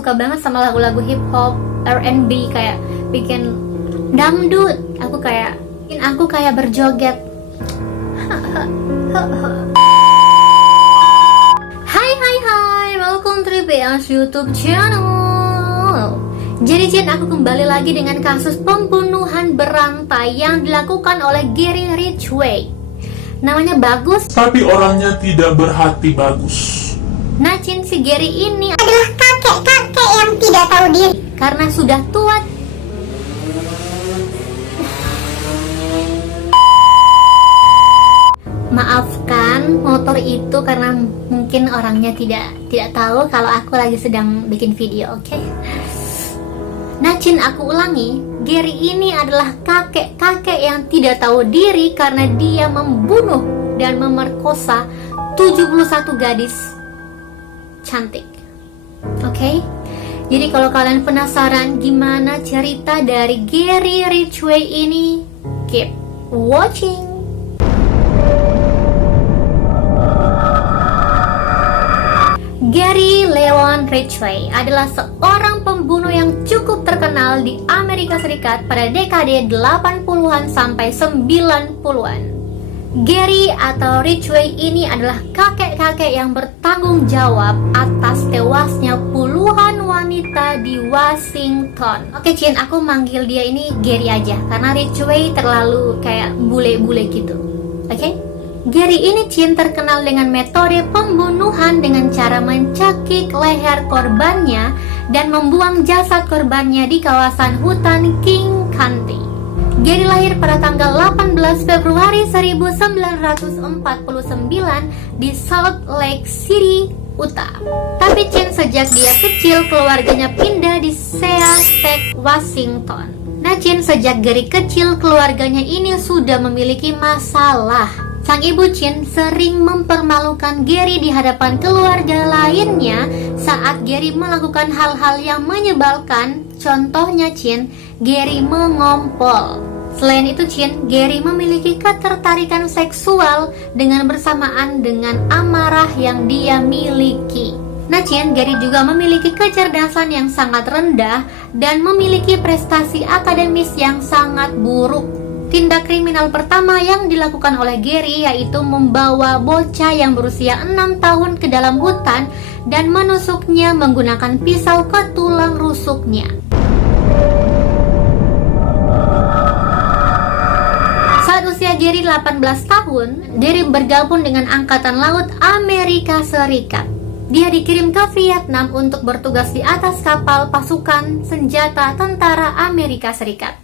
suka banget sama lagu-lagu hip hop, R&B, kayak bikin dangdut. Aku kayak berjoget. Hai, welcome to BS YouTube channel. Jadi aku kembali lagi dengan kasus pembunuhan berantai yang dilakukan oleh Gary Ridgway. Namanya bagus, tapi orangnya tidak berhati bagus. nah si Gary ini adalah kakek-kakek yang tidak tahu diri karena sudah tua. Maafkan motor itu karena mungkin orangnya tidak tahu kalau aku lagi sedang bikin video, oke? Nah, aku ulangi, Gary ini adalah kakek-kakek yang tidak tahu diri karena dia membunuh dan memerkosa 71 gadis cantik. Oke? Jadi kalau kalian penasaran gimana cerita dari Gary Ridgway ini, keep watching. Gary Leon Ridgway adalah seorang pembunuh yang cukup terkenal di Amerika Serikat pada dekade 80-an sampai 90-an. Gary atau Ridgway ini adalah kakek-kakek yang bertanggung jawab atas tewasnya puluhan wanita di Washington. Oke, aku manggil dia ini Gary aja karena Ridgway terlalu kayak bule-bule gitu. Oke? Gary ini terkenal dengan metode pembunuhan dengan cara mencekik leher korbannya dan membuang jasad korbannya di kawasan hutan King County. Gary lahir pada tanggal 18 Februari 1949 di Salt Lake City, Utah. Tapi sejak dia kecil keluarganya pindah di Seattle, Washington. Nah, sejak Gary kecil keluarganya ini sudah memiliki masalah. Sang ibu sering mempermalukan Gary di hadapan keluarga lainnya saat Gary melakukan hal-hal yang menyebalkan. Contohnya Gary mengompol. Selain itu Gary memiliki ketertarikan seksual dengan bersamaan dengan amarah yang dia miliki. Nah, Gary juga memiliki kecerdasan yang sangat rendah dan memiliki prestasi akademis yang sangat buruk. Tindak kriminal pertama yang dilakukan oleh Gary yaitu membawa bocah yang berusia 6 tahun ke dalam hutan dan menusuknya menggunakan pisau ke tulang rusuknya. Saat usia Gary 18 tahun, Gary bergabung dengan Angkatan Laut Amerika Serikat. Dia dikirim ke Vietnam untuk bertugas di atas kapal pasukan senjata tentara Amerika Serikat.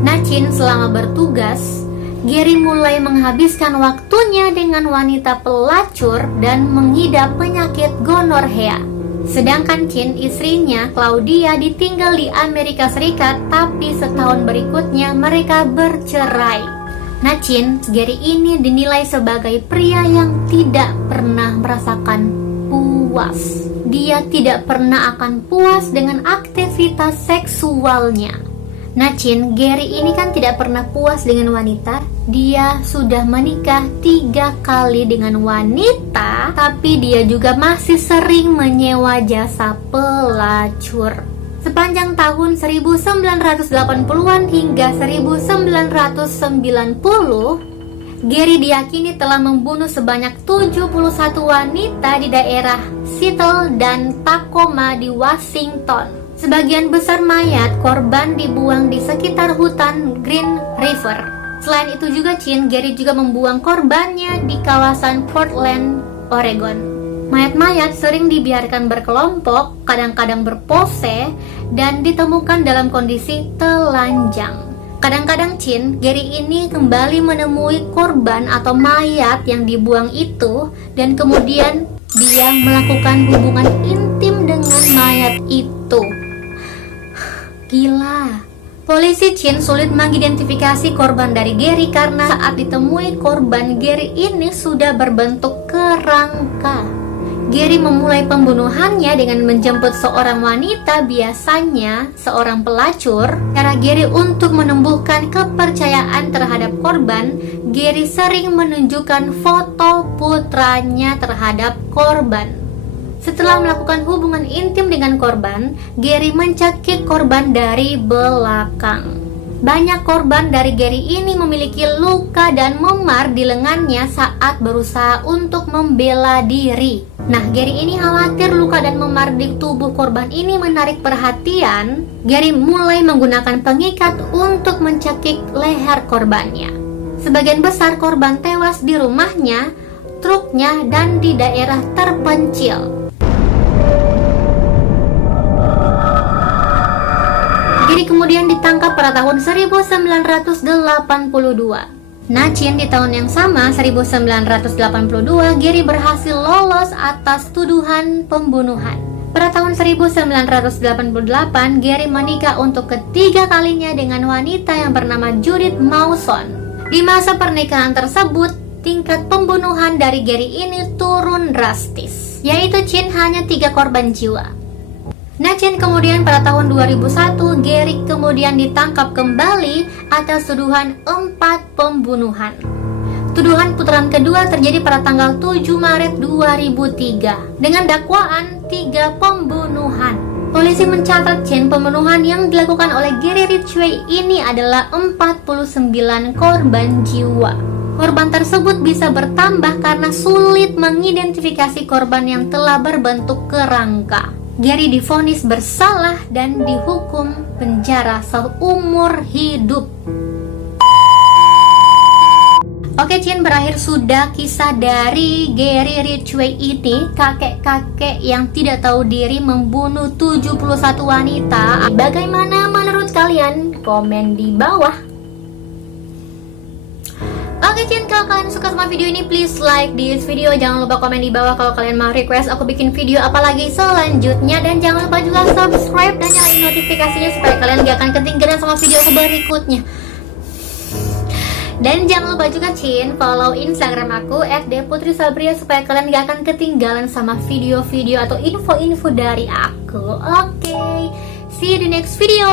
Nah, selama bertugas, Gary mulai menghabiskan waktunya dengan wanita pelacur dan mengidap penyakit gonorrhea. Sedangkan istrinya, Claudia, ditinggal di Amerika Serikat, tapi setahun berikutnya mereka bercerai. Nah, Gary ini dinilai sebagai pria yang tidak pernah merasakan puas. Dia tidak pernah akan puas dengan aktivitas seksualnya. Nah, Gary ini tidak pernah puas dengan wanita. Dia sudah menikah 3 kali dengan wanita, tapi dia juga masih sering menyewa jasa pelacur. Sepanjang tahun 1980-an hingga 1990, Gary diyakini telah membunuh sebanyak 71 wanita di daerah Seattle dan Tacoma di Washington. Sebagian besar mayat korban dibuang di sekitar hutan Green River. Selain itu juga Gary juga membuang korbannya di kawasan Portland, Oregon. Mayat-mayat sering dibiarkan berkelompok, kadang-kadang berpose, dan ditemukan dalam kondisi telanjang. Kadang-kadang Gary ini kembali menemui korban atau mayat yang dibuang itu, dan kemudian dia melakukan hubungan intim dengan mayat itu. Gila. Polisi sulit mengidentifikasi korban dari Gary karena saat ditemui korban, Gary ini sudah berbentuk kerangka. Gary memulai pembunuhannya dengan menjemput seorang wanita, biasanya seorang pelacur. Cara Gary untuk menumbuhkan kepercayaan terhadap korban, Gary sering menunjukkan foto putranya terhadap korban. Setelah melakukan hubungan intim dengan korban, Gary mencekik korban dari belakang. Banyak korban dari Gary ini memiliki luka dan memar di lengannya saat berusaha untuk membela diri. Nah, Gary ini khawatir luka dan memar di tubuh korban ini menarik perhatian. Gary mulai menggunakan pengikat untuk mencekik leher korbannya. Sebagian besar korban tewas di rumahnya, truknya, dan di daerah terpencil. Gary kemudian ditangkap pada tahun 1982. Nah, Chin, di tahun yang sama, 1982, Gary berhasil lolos atas tuduhan pembunuhan. Pada tahun 1988, Gary menikah untuk ketiga kalinya dengan wanita yang bernama Judith Mawson. Di masa pernikahan tersebut, tingkat pembunuhan dari Gary ini turun drastis, yaitu Chin hanya 3 korban jiwa. Nah, Chin kemudian pada tahun 2001, Gary kemudian ditangkap kembali atas tuduhan 4 pembunuhan. Tuduhan putaran kedua terjadi pada tanggal 7 Maret 2003 dengan dakwaan 3 pembunuhan. Polisi mencatat, Chin, pembunuhan yang dilakukan oleh Gary Ritchie ini adalah 49 korban jiwa. Korban tersebut bisa bertambah karena sulit mengidentifikasi korban yang telah berbentuk kerangka. Gary divonis bersalah dan dihukum penjara seumur hidup. Oke, Chin, berakhir sudah kisah dari Gary Ritchie ini, kakek-kakek yang tidak tahu diri membunuh 71 wanita. Bagaimana menurut kalian? Komen di bawah. Oke, Chin, kalau kalian suka sama video ini, please like this video. Jangan lupa komen di bawah kalau kalian mau request aku bikin video apa lagi selanjutnya. Dan jangan lupa juga subscribe dan nyalain notifikasinya supaya kalian gak akan ketinggalan sama video aku berikutnya. Dan jangan lupa juga, Chin, follow Instagram aku @deputrisabria supaya kalian gak akan ketinggalan sama video-video atau info-info dari aku. Oke, see you di next video.